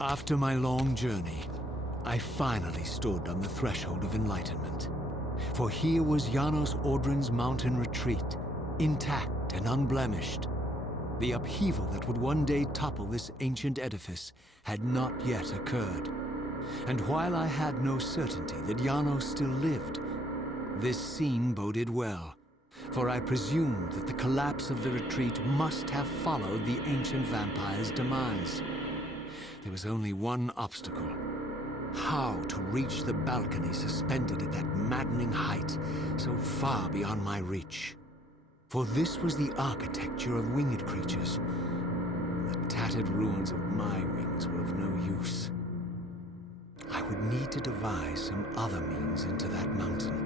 After my long journey, I finally stood on the threshold of enlightenment. For here was Janos Audrin's mountain retreat, intact and unblemished. The upheaval that would one day topple this ancient edifice had not yet occurred. And while I had no certainty that Janos still lived, this scene boded well, for I presumed that the collapse of the retreat must have followed the ancient vampire's demise. There was only one obstacle: how to reach the balcony suspended at that maddening height, so far beyond my reach. For this was the architecture of winged creatures. The tattered ruins of my wings were of no use. I would need to devise some other means into that mountain.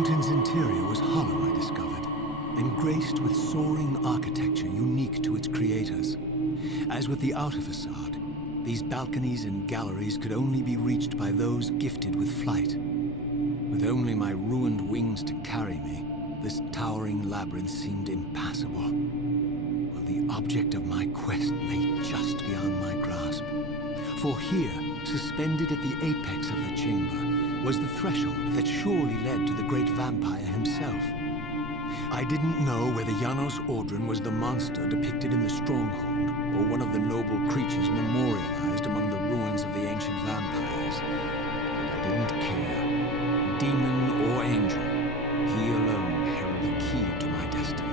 mountain's interior was hollow, I discovered, and graced with soaring architecture unique to its creators. As with the outer facade, these balconies and galleries could only be reached by those gifted with flight. With only my ruined wings to carry me, this towering labyrinth seemed impassable, while the object of my quest lay just beyond my grasp. For here, suspended at the apex of the chamber, was the threshold that surely led to the great vampire himself. I didn't know whether Janos Audron was the monster depicted in the stronghold, or one of the noble creatures memorialized among the ruins of the ancient vampires. But I didn't care. Demon or angel, he alone held the key to my destiny.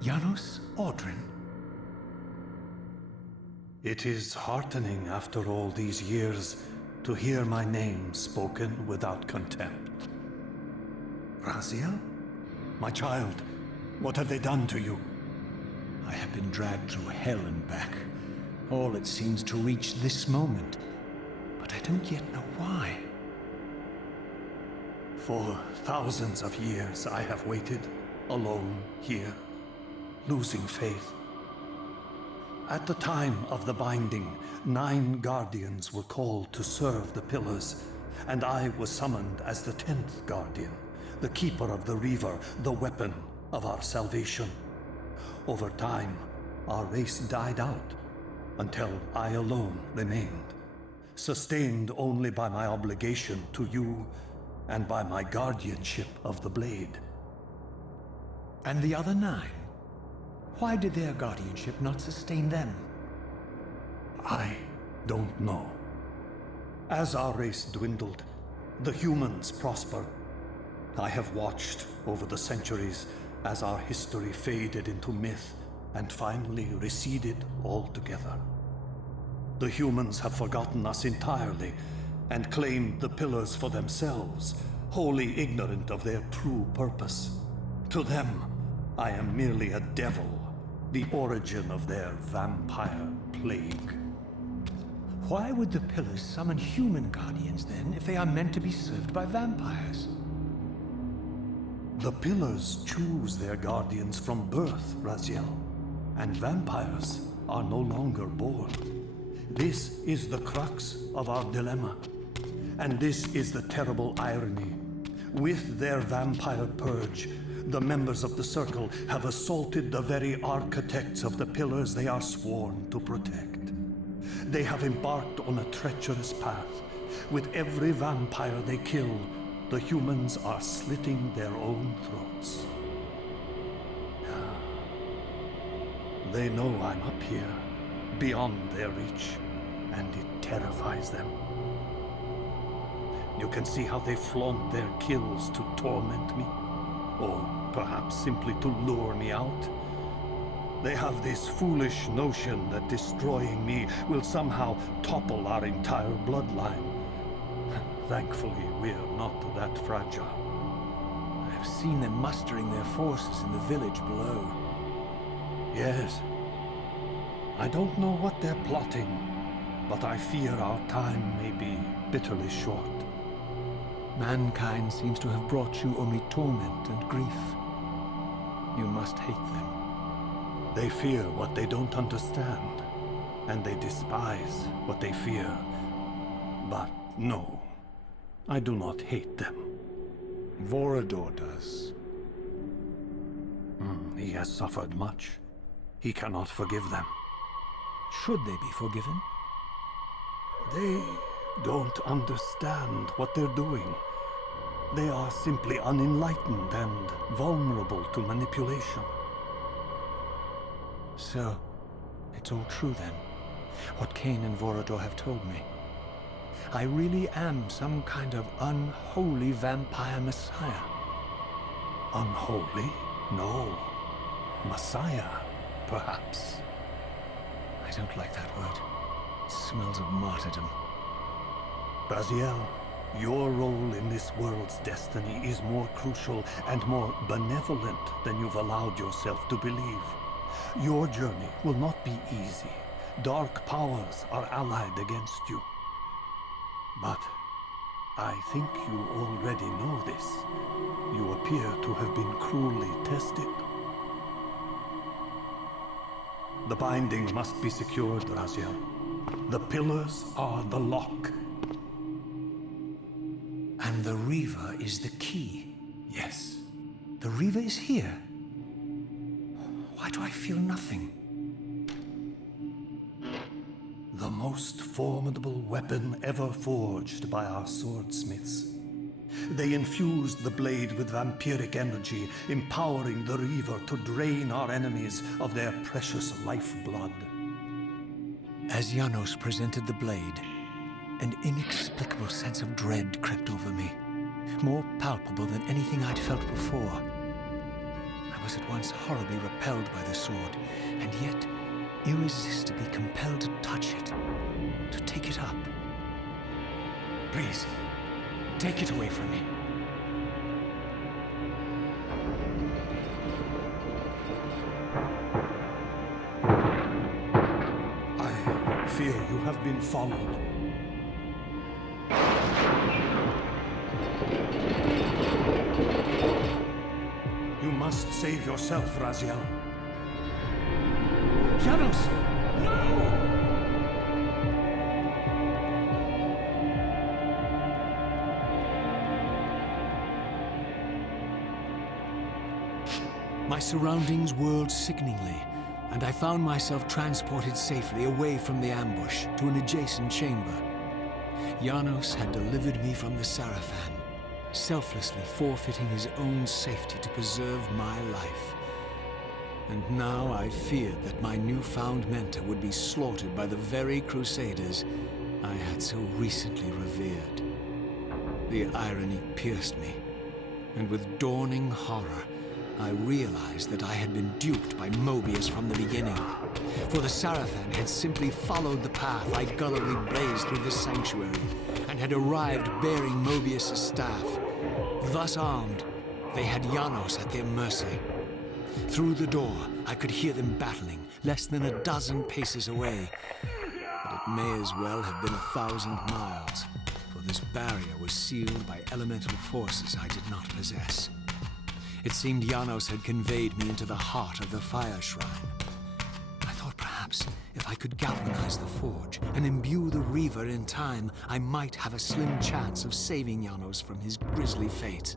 Janos Audrin? It is heartening after all these years to hear my name spoken without contempt. Raziel? My child, what have they done to you? I have been dragged through hell and back. All it seems to reach this moment. But I don't yet know why. For thousands of years I have waited, alone here, losing faith. At the time of the binding, 9 guardians were called to serve the pillars, and I was summoned as the 10th guardian, the keeper of the Reaver, the weapon of our salvation. Over time, our race died out, until I alone remained, sustained only by my obligation to you and by my guardianship of the blade. And the other 9? Why did their guardianship not sustain them? I don't know. As our race dwindled, the humans prospered. I have watched over the centuries as our history faded into myth and finally receded altogether. The humans have forgotten us entirely and claimed the pillars for themselves, wholly ignorant of their true purpose. To them, I am merely a devil, the origin of their vampire plague. Why would the pillars summon human guardians then, if they are meant to be served by vampires? The pillars choose their guardians from birth, Raziel, and vampires are no longer born. This is the crux of our dilemma, and this is the terrible irony. With their vampire purge, the members of the Circle have assaulted the very architects of the pillars they are sworn to protect. They have embarked on a treacherous path. With every vampire they kill, the humans are slitting their own throats. They know I'm up here, beyond their reach, and it terrifies them. You can see how they flaunt their kills to torment me, or perhaps simply to lure me out. They have this foolish notion that destroying me will somehow topple our entire bloodline. Thankfully, we're not that fragile. I have seen them mustering their forces in the village below. Yes. I don't know what they're plotting, but I fear our time may be bitterly short. Mankind seems to have brought you only torment and grief. You must hate them. They fear what they don't understand, and they despise what they fear. But no, I do not hate them. Vorador does. He has suffered much. He cannot forgive them. Should they be forgiven? They don't understand what they're doing. They are simply unenlightened and vulnerable to manipulation. So, it's all true then, what Cain and Vorador have told me. I really am some kind of unholy vampire messiah. Unholy? No. Messiah, perhaps. I don't like that word. It smells of martyrdom. Raziel, your role in this world's destiny is more crucial and more benevolent than you've allowed yourself to believe. Your journey will not be easy. Dark powers are allied against you. But I think you already know this. You appear to have been cruelly tested. The binding must be secured, Raziel. The pillars are the lock. And the Reaver is the key. Yes. The Reaver is here. Why do I feel nothing? The most formidable weapon ever forged by our swordsmiths. They infused the blade with vampiric energy, empowering the Reaver to drain our enemies of their precious lifeblood. As Janos presented the blade, an inexplicable sense of dread crept over me, more palpable than anything I'd felt before. I was at once horribly repelled by the sword, and yet irresistibly compelled to touch it, to take it up. Please, take it away from me. I fear you have been followed. You must save yourself, Raziel. Janos! No! My surroundings whirled sickeningly, and I found myself transported safely away from the ambush to an adjacent chamber. Janos had delivered me from the Sarafan, selflessly forfeiting his own safety to preserve my life. And now I feared that my newfound mentor would be slaughtered by the very crusaders I had so recently revered. The irony pierced me, and with dawning horror, I realized that I had been duped by Mobius from the beginning. For the Sarafan had simply followed the path I gullibly blazed through the sanctuary, and had arrived bearing Mobius' staff. Thus armed, they had Janos at their mercy. Through the door, I could hear them battling, less than a dozen paces away. But it may as well have been 1,000 miles, for this barrier was sealed by elemental forces I did not possess. It seemed Janos had conveyed me into the heart of the fire shrine. I thought perhaps if I could galvanize the forge and imbue the Reaver in time, I might have a slim chance of saving Janos from his grisly fate.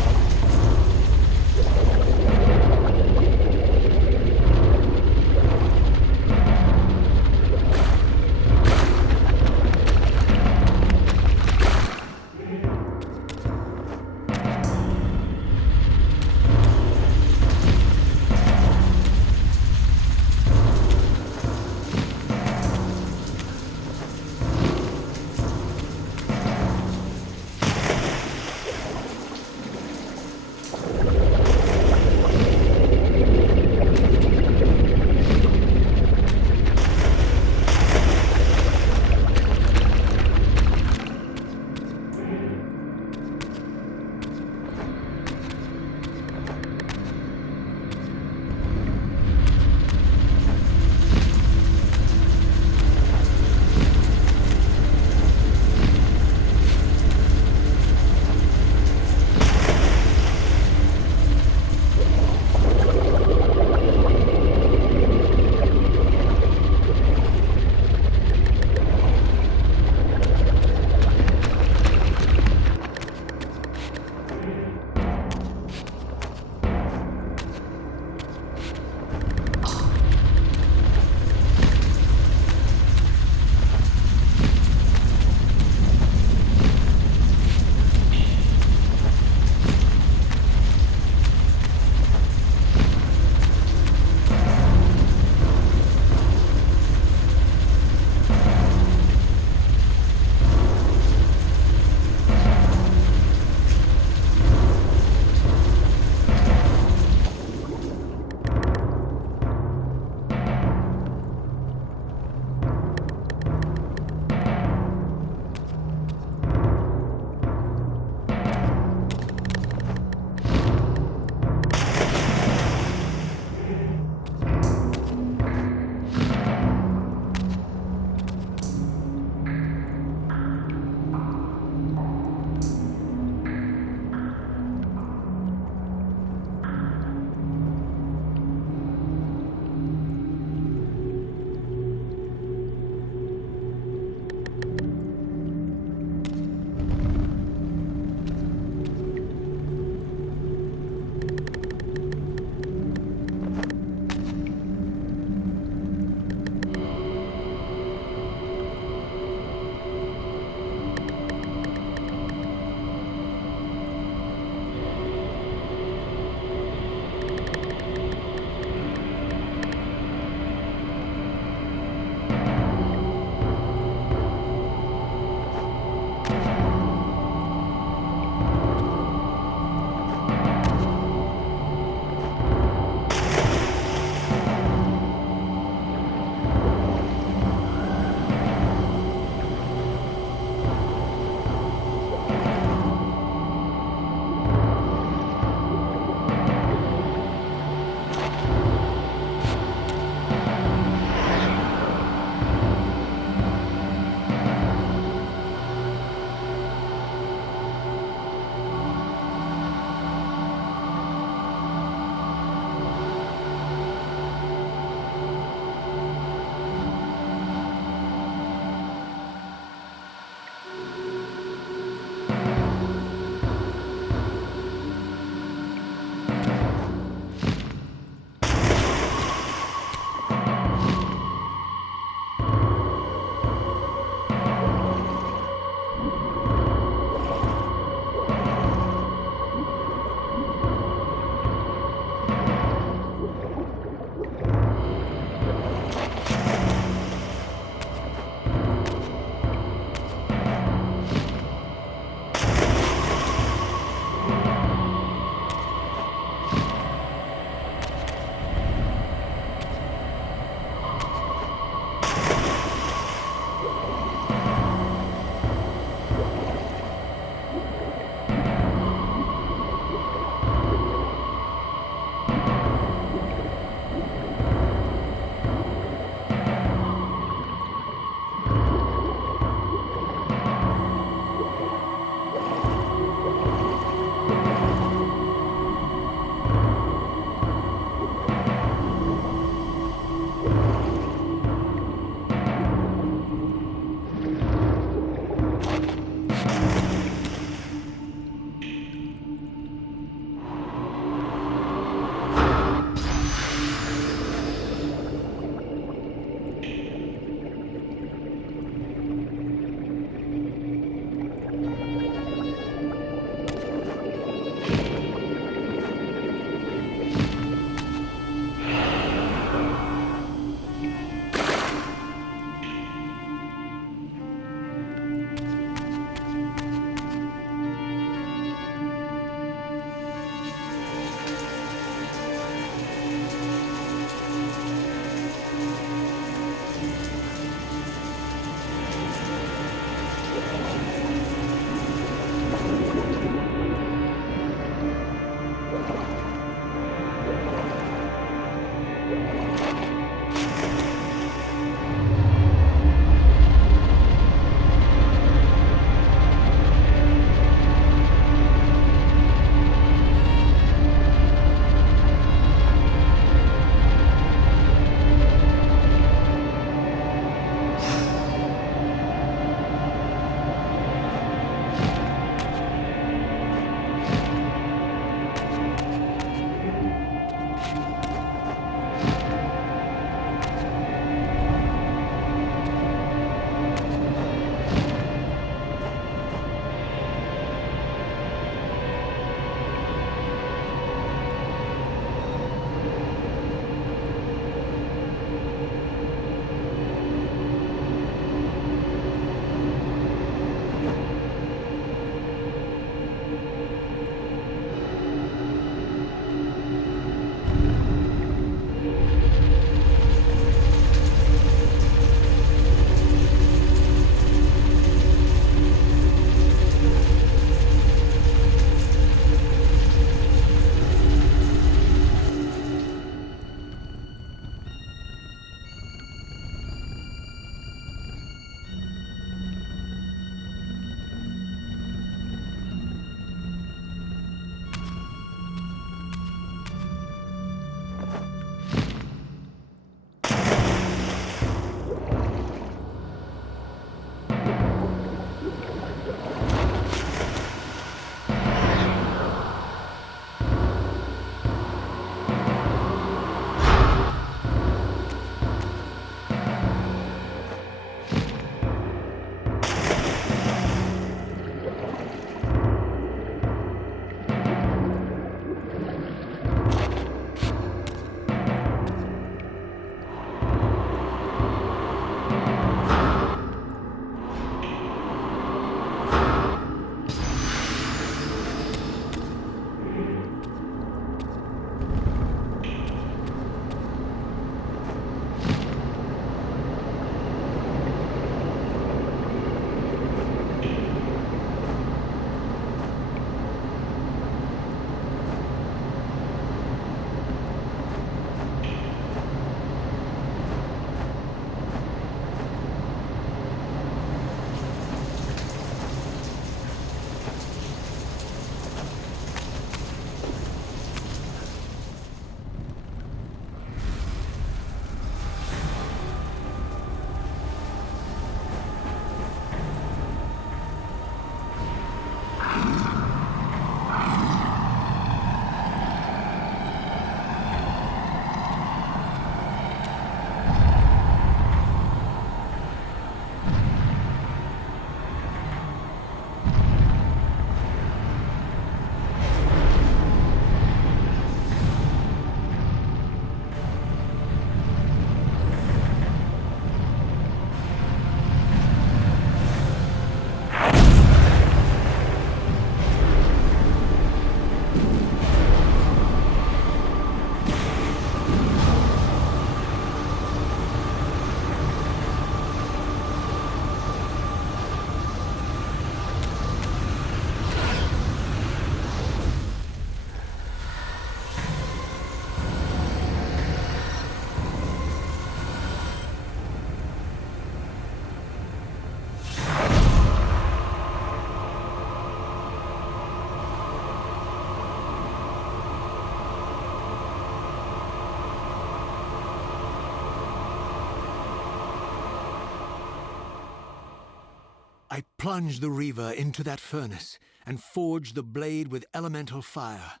I plunged the Reaver into that furnace and forged the blade with elemental fire.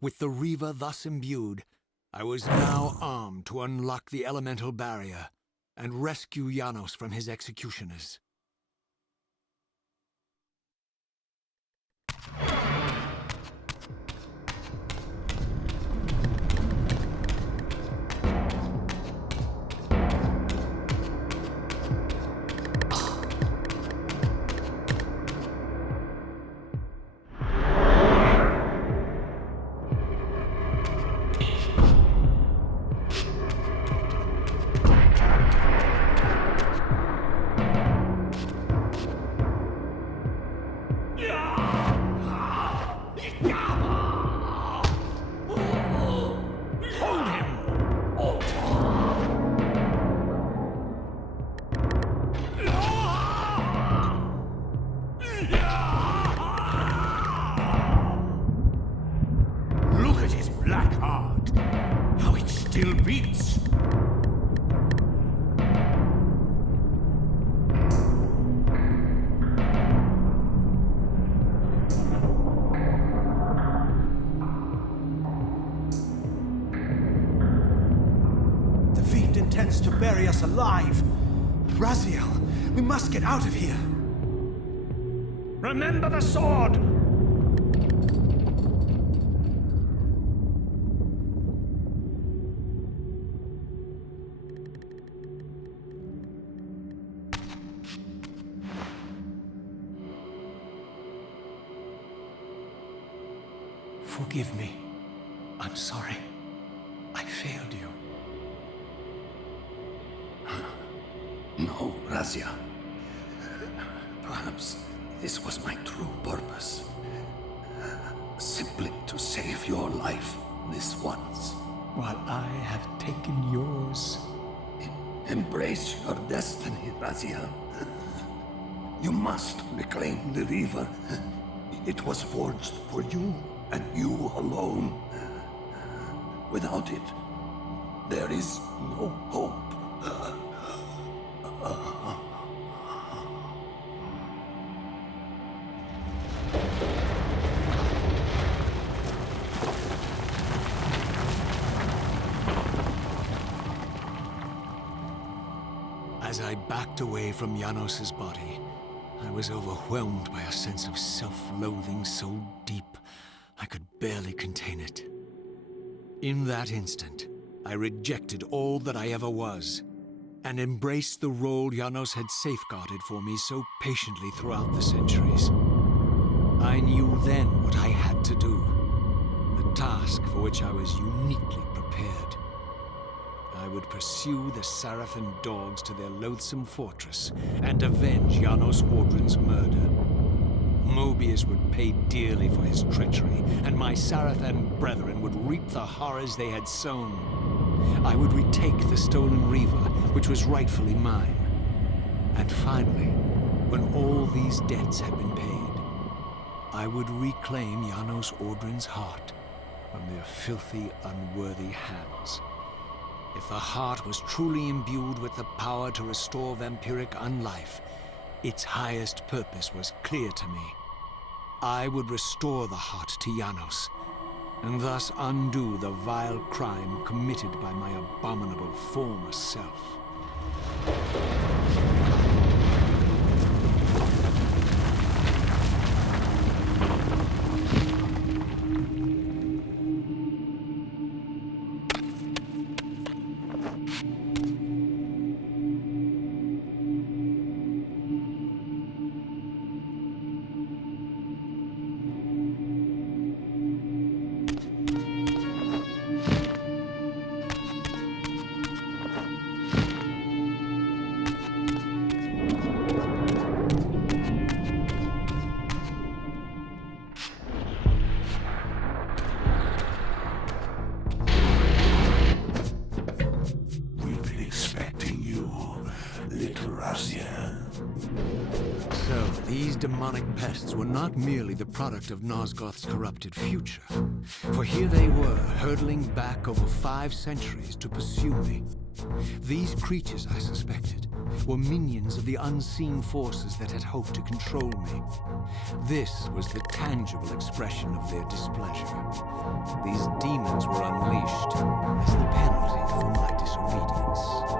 With the Reaver thus imbued, I was now armed to unlock the elemental barrier and rescue Janos from his executioners. Look at his black heart. How it still beats. The fiend intends to bury us alive. Raziel, we must get out of here. Remember the sword! Forgive me. I'm sorry. I failed you. No, Razia. Perhaps this was my true purpose. Simply to save your life this once. While I have taken yours. Embrace your destiny, Razia. You must reclaim the Reaver. It was forged for you, and you alone. Without it, there is no hope. As I backed away from Janos's body, I was overwhelmed by a sense of self-loathing so deep I could barely contain it. In that instant, I rejected all that I ever was, and embraced the role Janos had safeguarded for me so patiently throughout the centuries. I knew then what I had to do, the task for which I was uniquely prepared. I would pursue the Saracen dogs to their loathsome fortress and avenge Janos Audrin's murder. Mobius would pay dearly for his treachery, and my Saracen brethren would reap the horrors they had sown. I would retake the stolen Reaver, which was rightfully mine. And finally, when all these debts had been paid, I would reclaim Janos Audrin's heart from their filthy, unworthy hands. If the heart was truly imbued with the power to restore vampiric unlife, its highest purpose was clear to me. I would restore the heart to Janos, and thus undo the vile crime committed by my abominable former self. These demonic pests were not merely the product of Nosgoth's corrupted future, for here they were, hurtling back over 5 centuries to pursue me. These creatures, I suspected, were minions of the unseen forces that had hoped to control me. This was the tangible expression of their displeasure. These demons were unleashed as the penalty for my disobedience.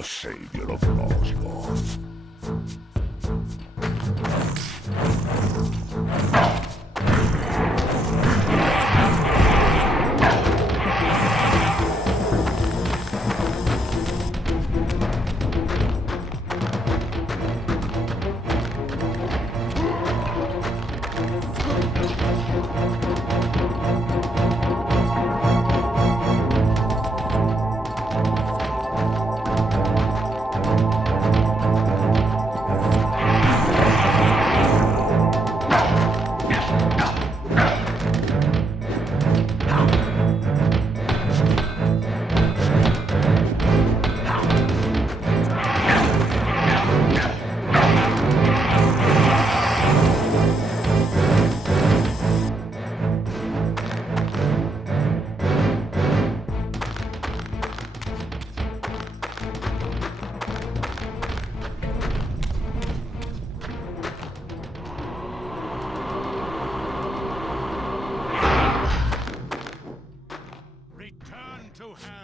the savior of Nosgoth. to hell!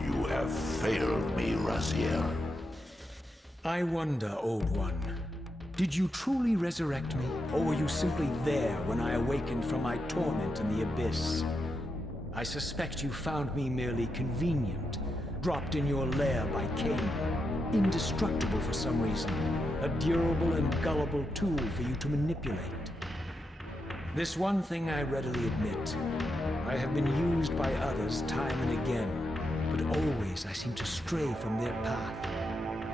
You have failed me, Raziel. I wonder, Old One, did you truly resurrect me, or were you simply there when I awakened from my torment in the abyss? I suspect you found me merely convenient, dropped in your lair by Cain, indestructible for some reason, a durable and gullible tool for you to manipulate. This one thing I readily admit. I have been used by others time and again, but always I seem to stray from their path.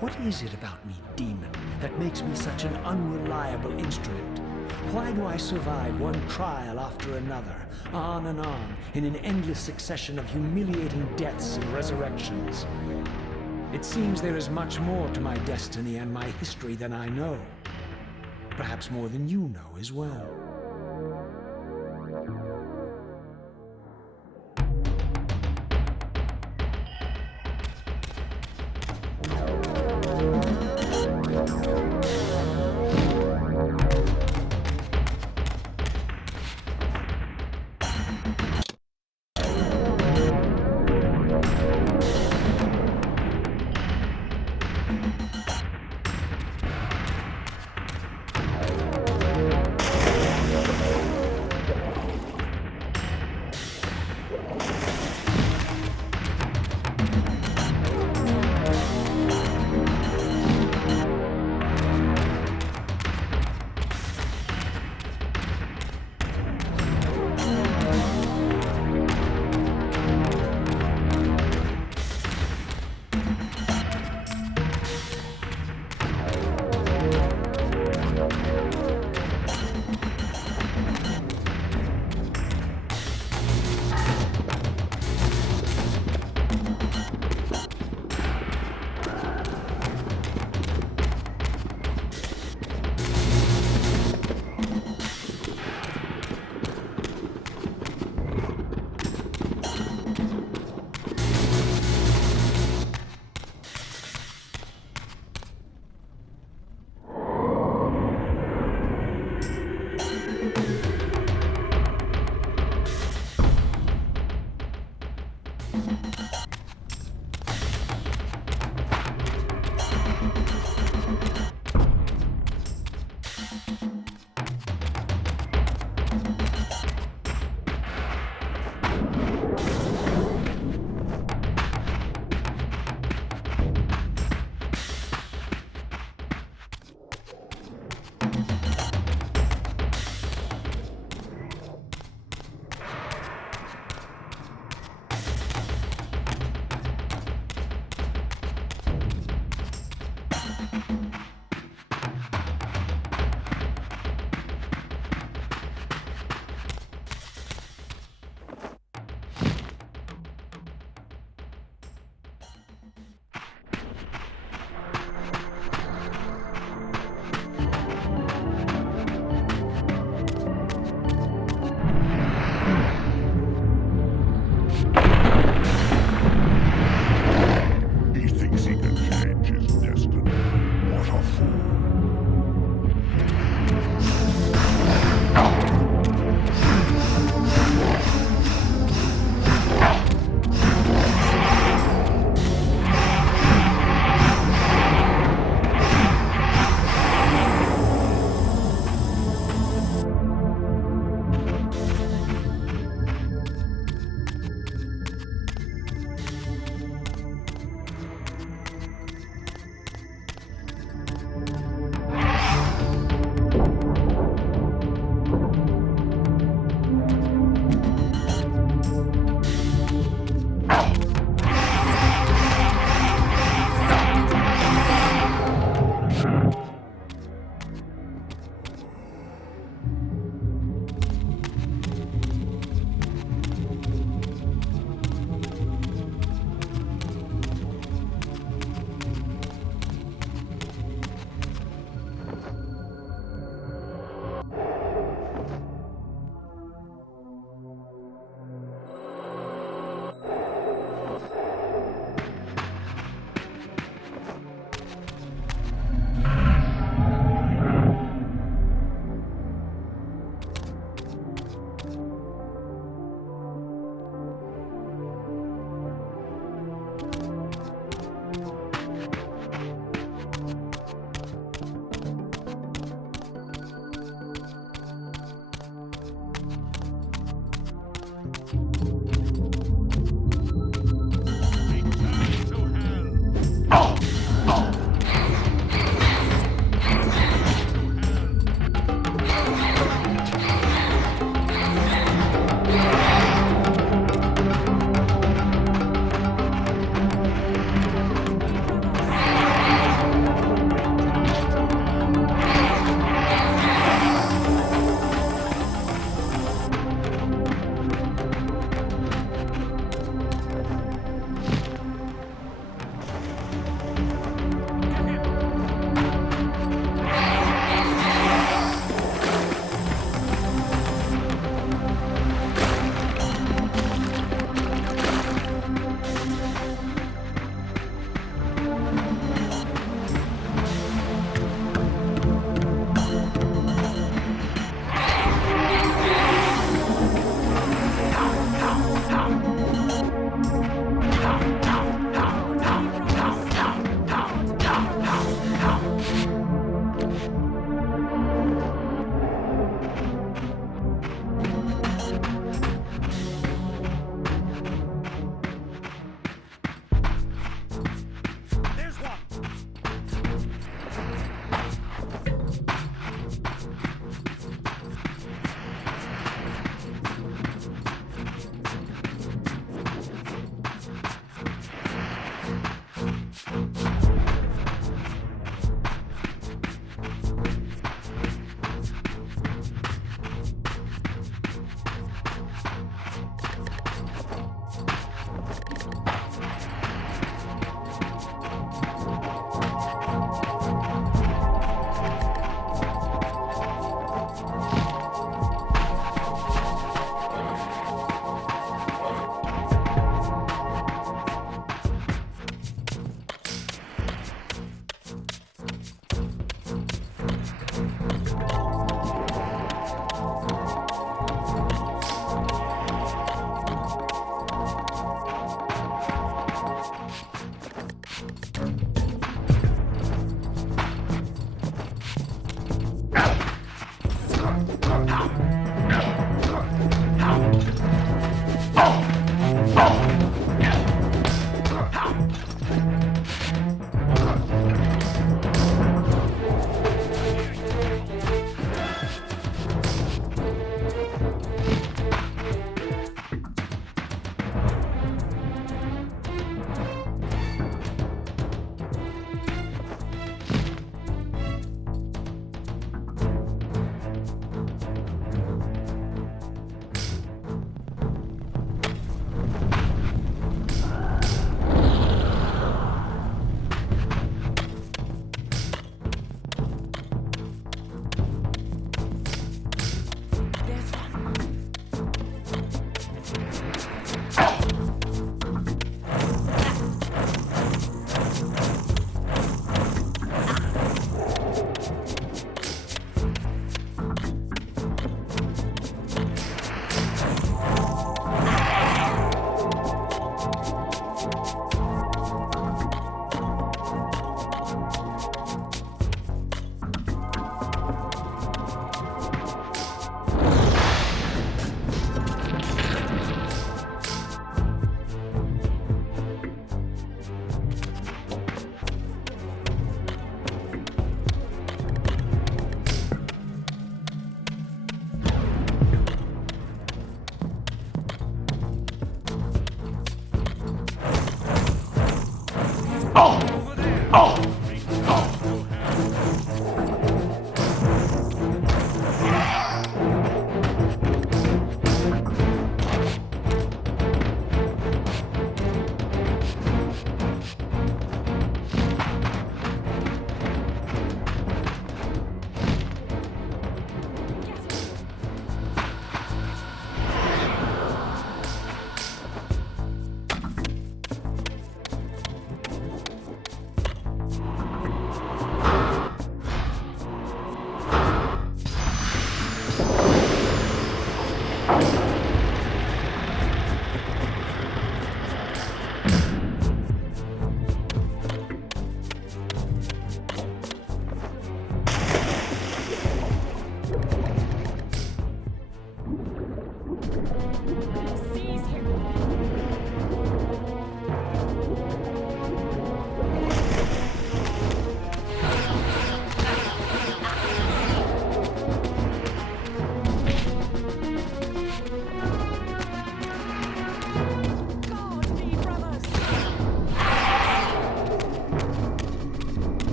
What is it about me, demon, that makes me such an unreliable instrument? Why do I survive one trial after another, on and on, in an endless succession of humiliating deaths and resurrections? It seems there is much more to my destiny and my history than I know. Perhaps more than you know as well.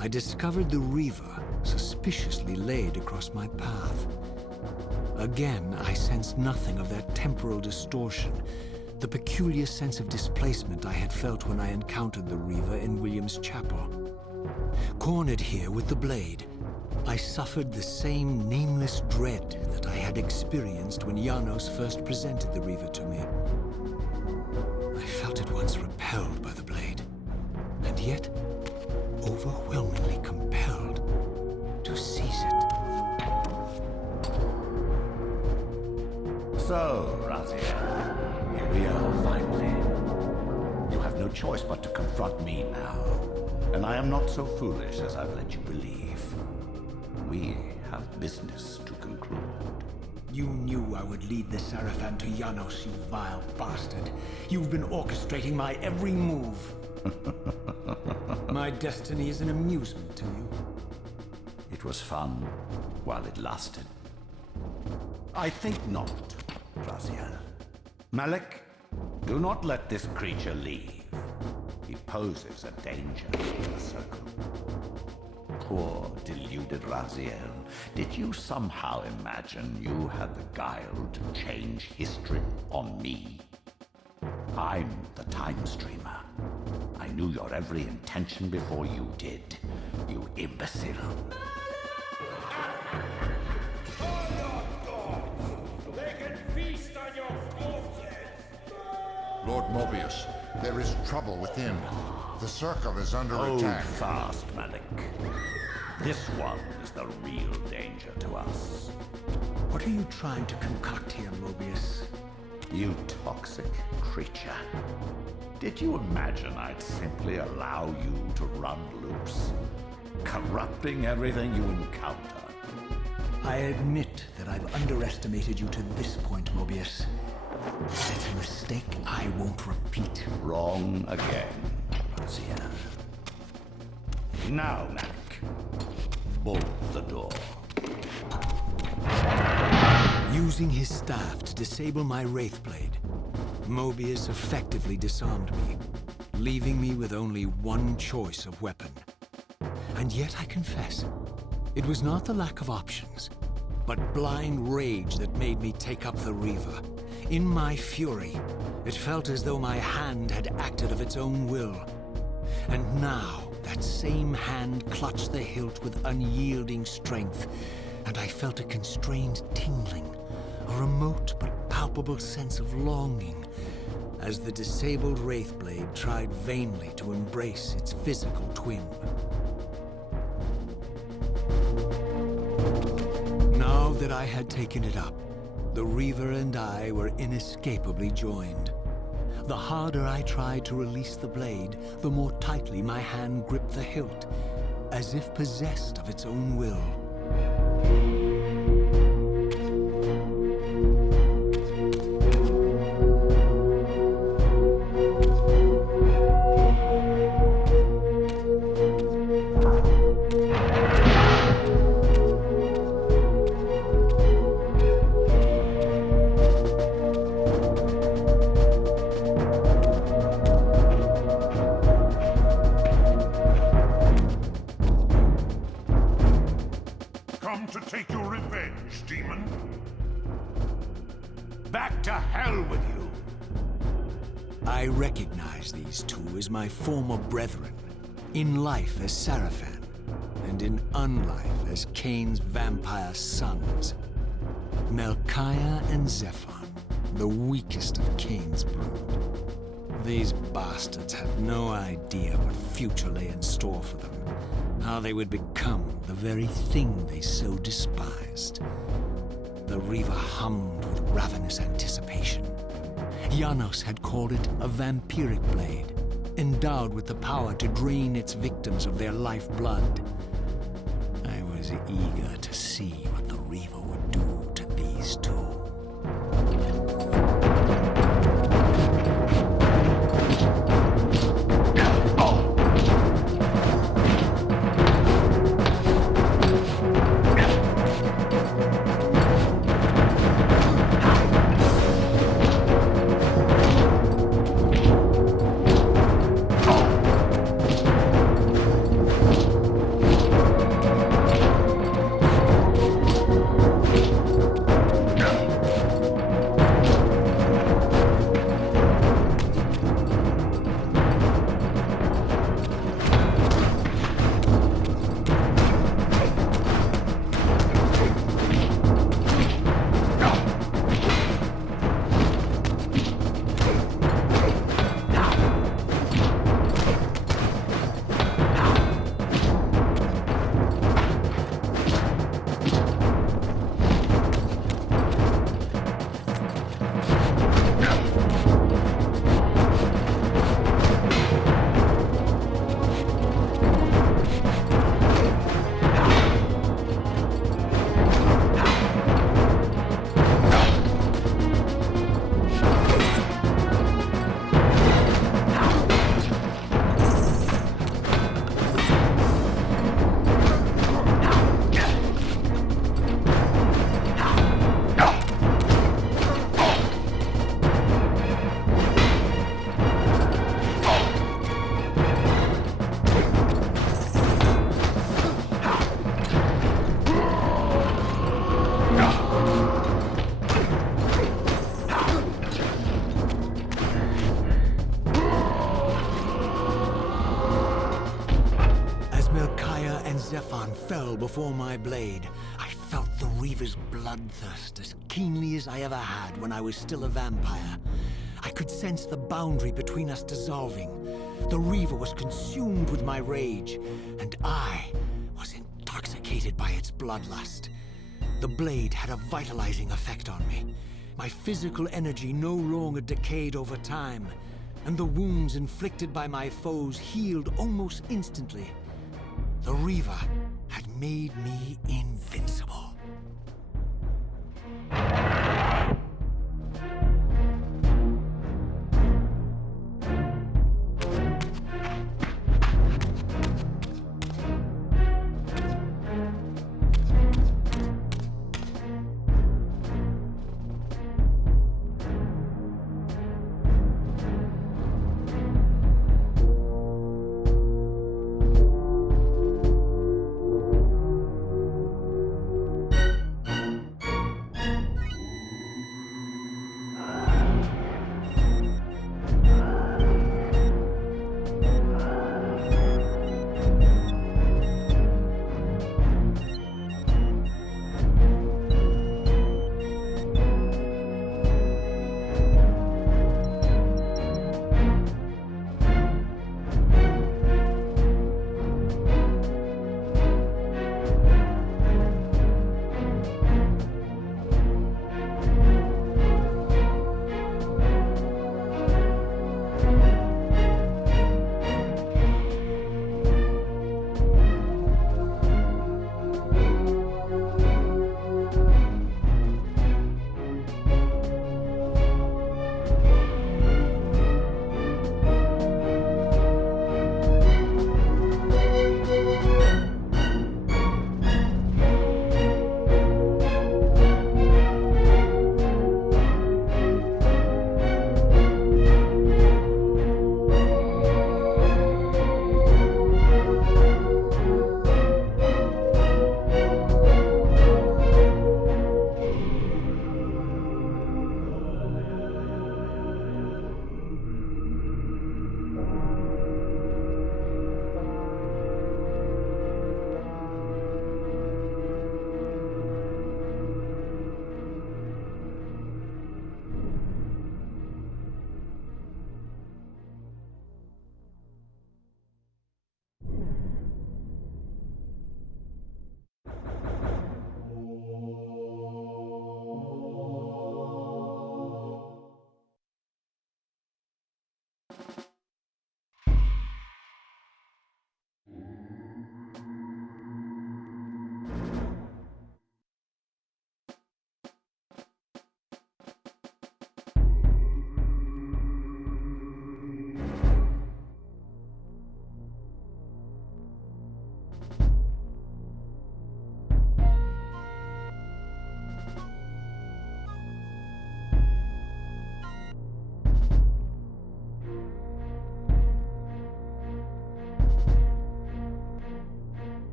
I discovered the Reaver suspiciously laid across my path. Again, I sensed nothing of that temporal distortion, the peculiar sense of displacement I had felt when I encountered the Reaver in William's chapel. Cornered here with the blade, I suffered the same nameless dread that I had experienced when Janos first presented the Reaver to me. I felt at once repelled by the blade, and yet overwhelmingly compelled to seize it. So, Raziel, here we are finally. You have no choice but to confront me now, and I am not so foolish as I've let you believe. We have business to conclude. You knew I would lead the Sarafan to Janos, you vile bastard. You've been orchestrating my every move. My destiny is an amusement to you. It was fun while it lasted. I think not, Raziel. Malik, do not let this creature leave. He poses a danger to the circle. Poor, deluded Raziel. Did you somehow imagine you had the guile to change history on me? I'm the time streamer. I knew your every intention before you did, you imbecile. They can feast on your corpses! Lord Mobius, there is trouble within. The circle is under Hold attack. fast, Malik. This one is the real danger to us. What are you trying to concoct here, Mobius? You toxic creature. Did you imagine I'd simply allow you to run loose, corrupting everything you encounter? I admit that I've underestimated you to this point, Mobius. It's a mistake I won't repeat. Wrong again, Raziel. Now, Malik, bolt the door. Using his staff to disable my Wraithblade, Mobius effectively disarmed me, leaving me with only one choice of weapon. And yet I confess, it was not the lack of options, but blind rage that made me take up the Reaver. In my fury, it felt as though my hand had acted of its own will. And now, that same hand clutched the hilt with unyielding strength, and I felt a constrained tingling, a remote but palpable sense of longing, as the disabled Wraithblade tried vainly to embrace its physical twin. Now that I had taken it up, the Reaver and I were inescapably joined. The harder I tried to release the blade, the more tightly my hand gripped the hilt, as if possessed of its own will. Come to take your revenge, demon. Back to hell with you! I recognize these two as my former brethren, in life as Sarafan, and in unlife as Cain's vampire sons. Melchiah and Zephon, the weakest of Cain's brood. These bastards had no idea what future lay in store for them, how they would become the very thing they so despised. The Reaver hummed with ravenous anticipation. Janos had called it a vampiric blade, endowed with the power to drain its victims of their lifeblood. I was eager to see what the Reaver would do to these two. Melchiah and Zephon fell before my blade. I felt the Reaver's bloodthirst as keenly as I ever had when I was still a vampire. I could sense the boundary between us dissolving. The Reaver was consumed with my rage, and I was intoxicated by its bloodlust. The blade had a vitalizing effect on me. My physical energy no longer decayed over time, and the wounds inflicted by my foes healed almost instantly. The Reaver had made me invincible.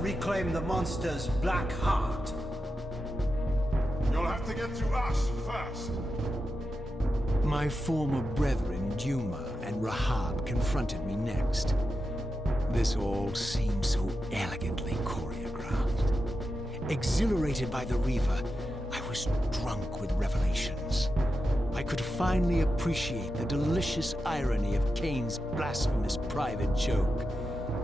Reclaim the monster's black heart. You'll have to get to us first. My former brethren, Duma and Rahab, confronted me next. This all seemed so elegantly choreographed. Exhilarated by the Reaver, I was drunk with revelations. I could finally appreciate the delicious irony of Cain's blasphemous private joke,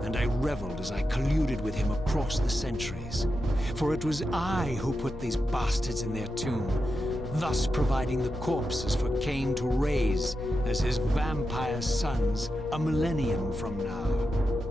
and I reveled as I colluded with him across the centuries. For it was I who put these bastards in their tomb, thus providing the corpses for Cain to raise as his vampire sons a millennium from now.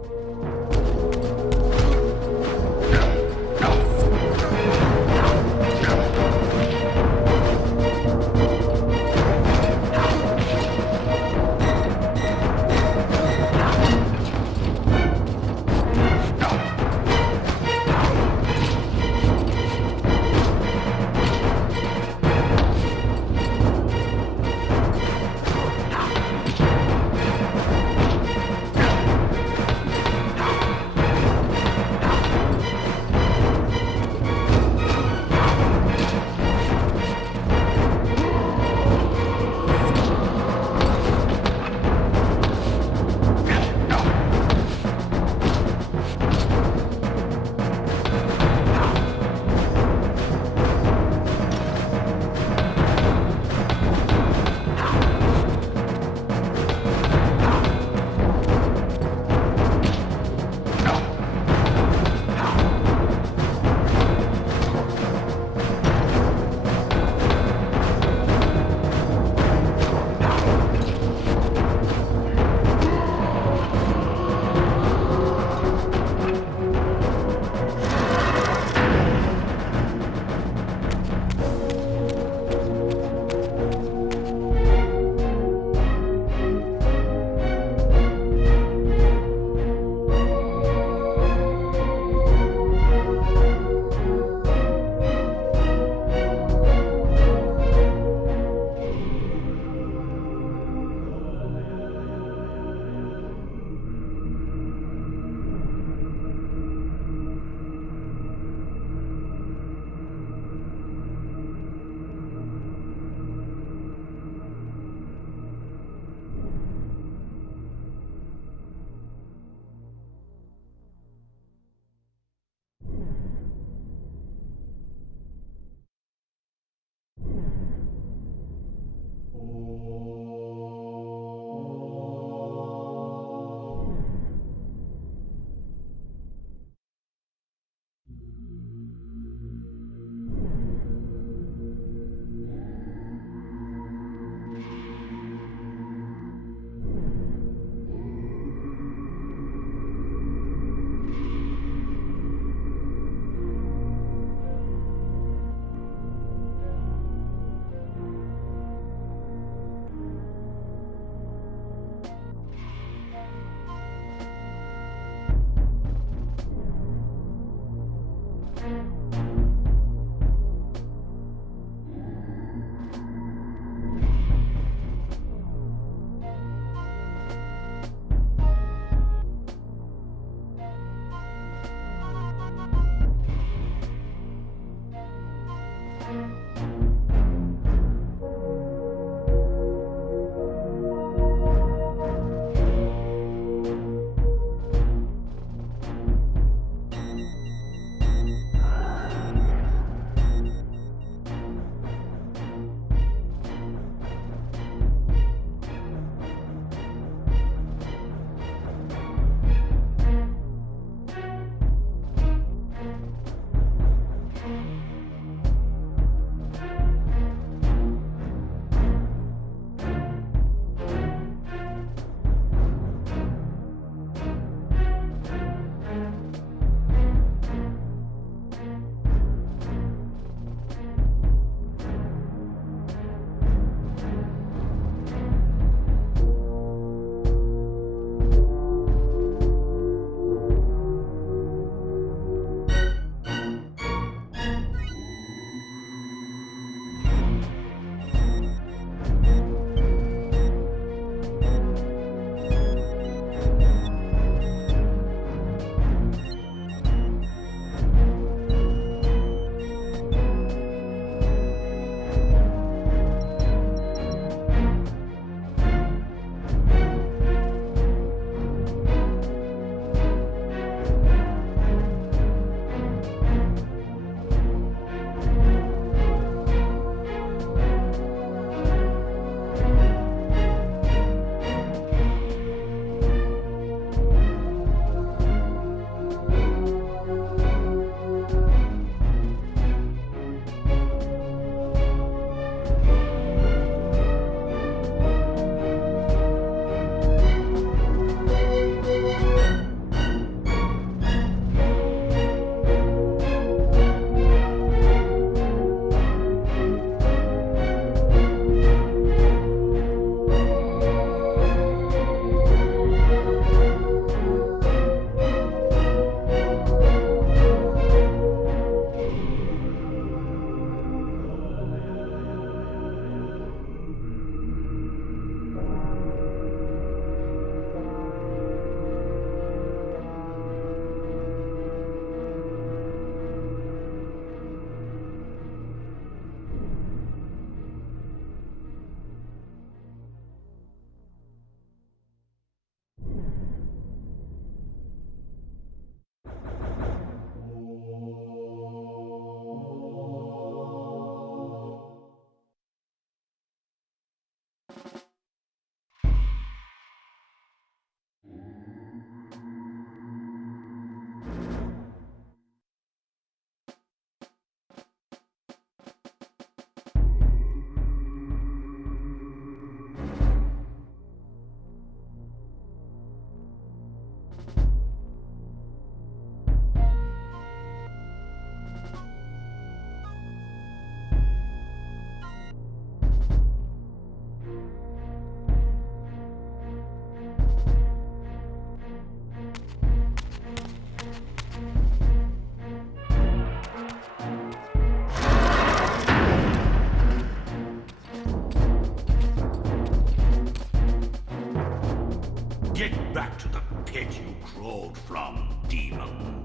Get back to the pit you crawled from, demon.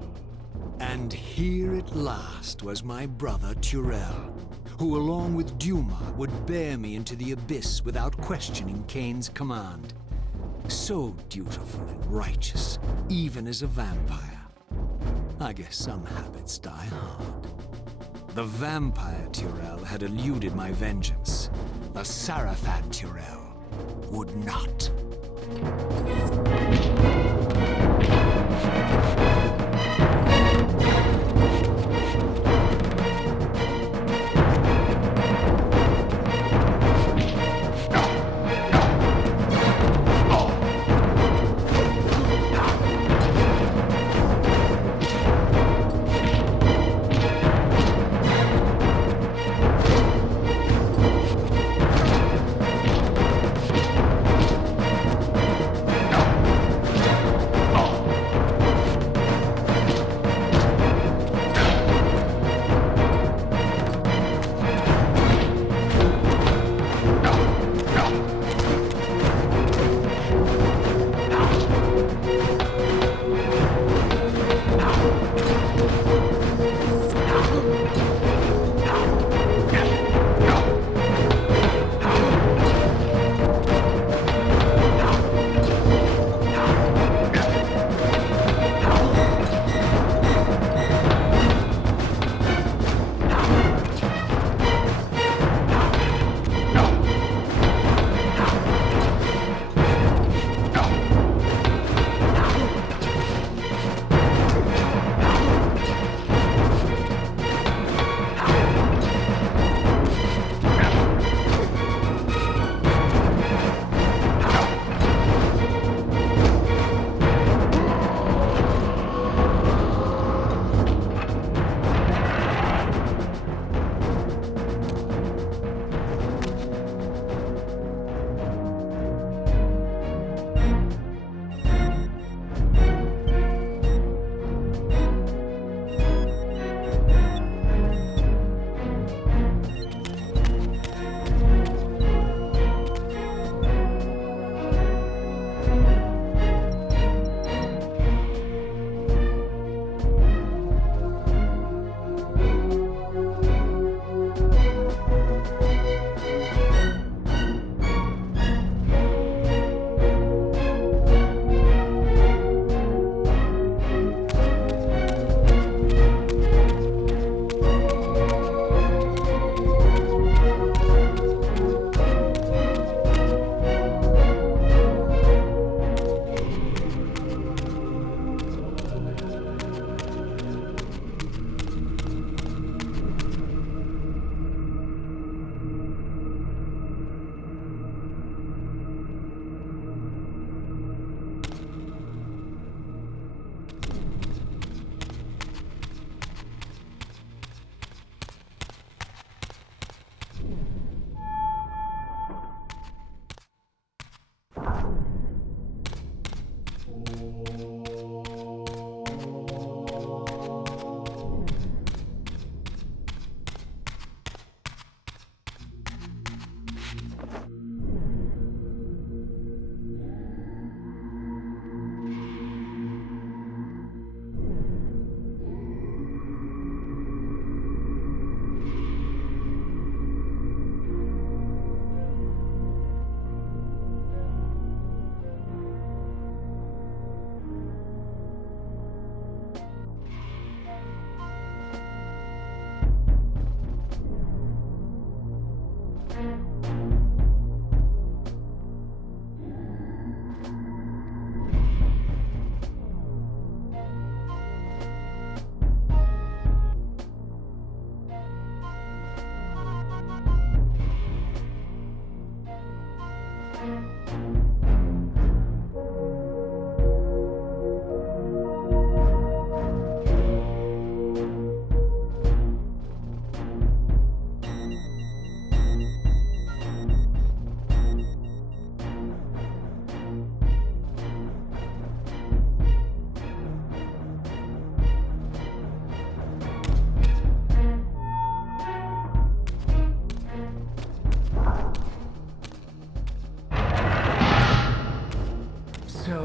And here at last was my brother Turel, who along with Duma would bear me into the abyss without questioning Kain's command. So dutiful and righteous, even as a vampire. I guess some habits die hard. The vampire Turel had eluded my vengeance. The Sarafan Turel would not.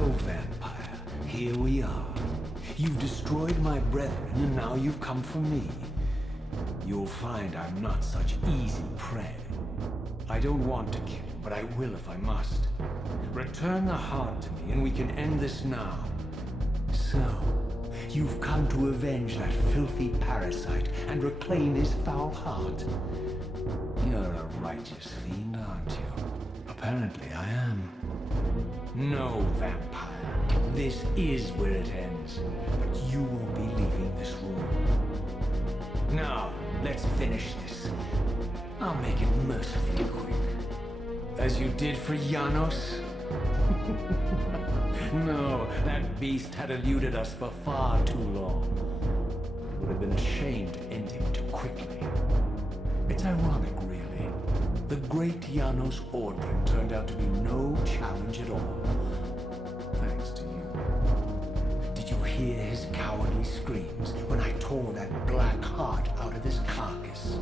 So, vampire, here we are. You've destroyed my brethren, and now you've come for me. You'll find I'm not such easy prey. I don't want to kill you, but I will if I must. Return the heart to me, and we can end this now. So, you've come to avenge that filthy parasite and reclaim his foul heart. You're a righteous fiend, aren't you? Apparently I am. No, vampire. This is where it ends. But you won't be leaving this room. Now, let's finish this. I'll make it mercifully quick. As you did for Janos? No, that beast had eluded us for far too long. It would have been a shame to end him too quickly. It's ironic, really. The great Janos Ordrin turned out to be no challenge at all. Thanks to you. Did you hear his cowardly screams when I tore that black heart out of his carcass?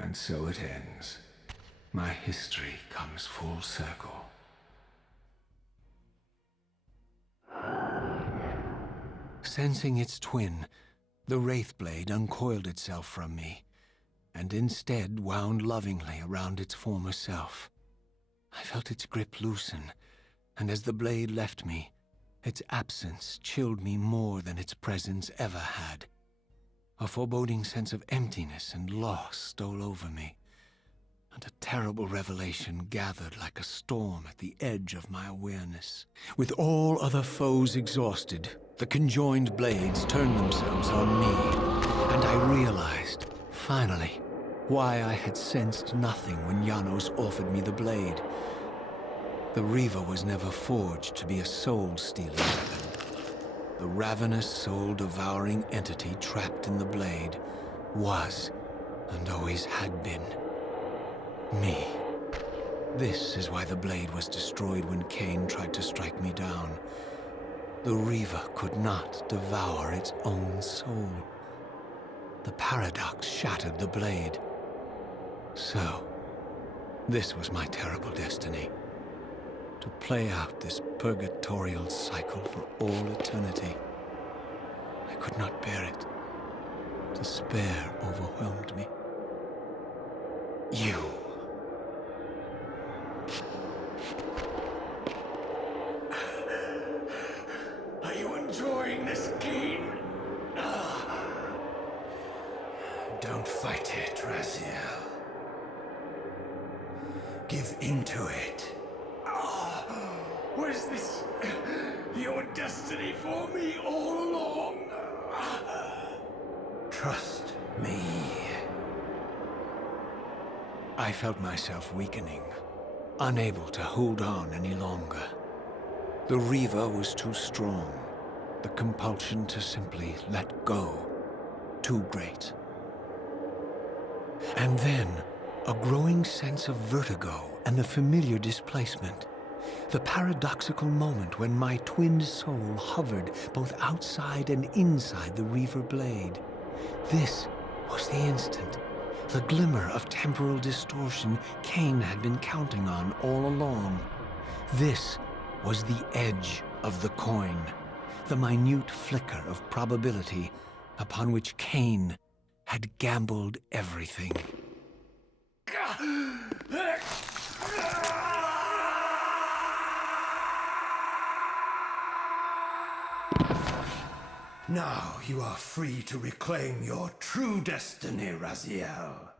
And so it ends. My history comes full circle. Sensing its twin, the Wraithblade uncoiled itself from me, and instead wound lovingly around its former self. I felt its grip loosen, and as the blade left me, its absence chilled me more than its presence ever had. A foreboding sense of emptiness and loss stole over me, and a terrible revelation gathered like a storm at the edge of my awareness. With all other foes exhausted, the conjoined blades turned themselves on me, and I realized, finally, why I had sensed nothing when Janos offered me the blade. The Reaver was never forged to be a soul-stealing weapon. The ravenous, soul-devouring entity trapped in the blade was, and always had been, me. This is why the blade was destroyed when Cain tried to strike me down. The Reaver could not devour its own soul. The paradox shattered the blade. So, this was my terrible destiny. To play out this purgatorial cycle for all eternity. I could not bear it. Despair overwhelmed me. You. Are you enjoying this game? Don't fight it, Raziel. Give into it. Was this your destiny for me all along? Trust me. I felt myself weakening, unable to hold on any longer. The Reaver was too strong. The compulsion to simply let go, too great. And then, a growing sense of vertigo and the familiar displacement. The paradoxical moment when my twin soul hovered both outside and inside the Reaver blade. This was the instant, the glimmer of temporal distortion Cain had been counting on all along. This was the edge of the coin, the minute flicker of probability upon which Cain had gambled everything. Now you are free to reclaim your true destiny, Raziel.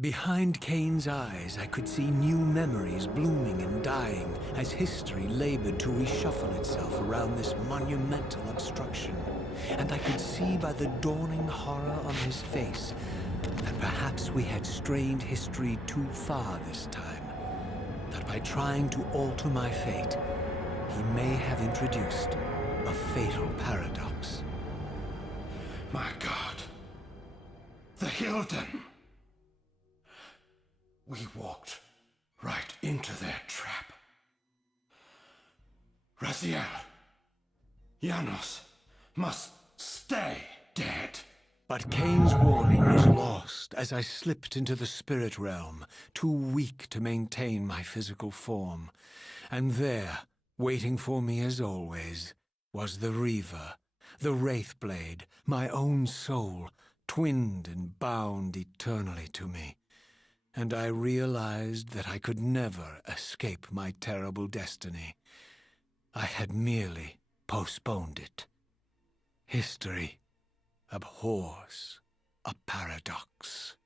Behind Cain's eyes, I could see new memories blooming and dying as history labored to reshuffle itself around this monumental obstruction. And I could see by the dawning horror on his face that perhaps we had strained history too far this time. That by trying to alter my fate, he may have introduced a fatal paradox. My God. The Hilden. We walked right into their trap. Raziel, Janos must stay dead. But Cain's warning was lost as I slipped into the spirit realm, too weak to maintain my physical form. And there, waiting for me as always, was the Reaver, the Wraithblade, my own soul, twinned and bound eternally to me. And I realized that I could never escape my terrible destiny. I had merely postponed it. History abhors a paradox.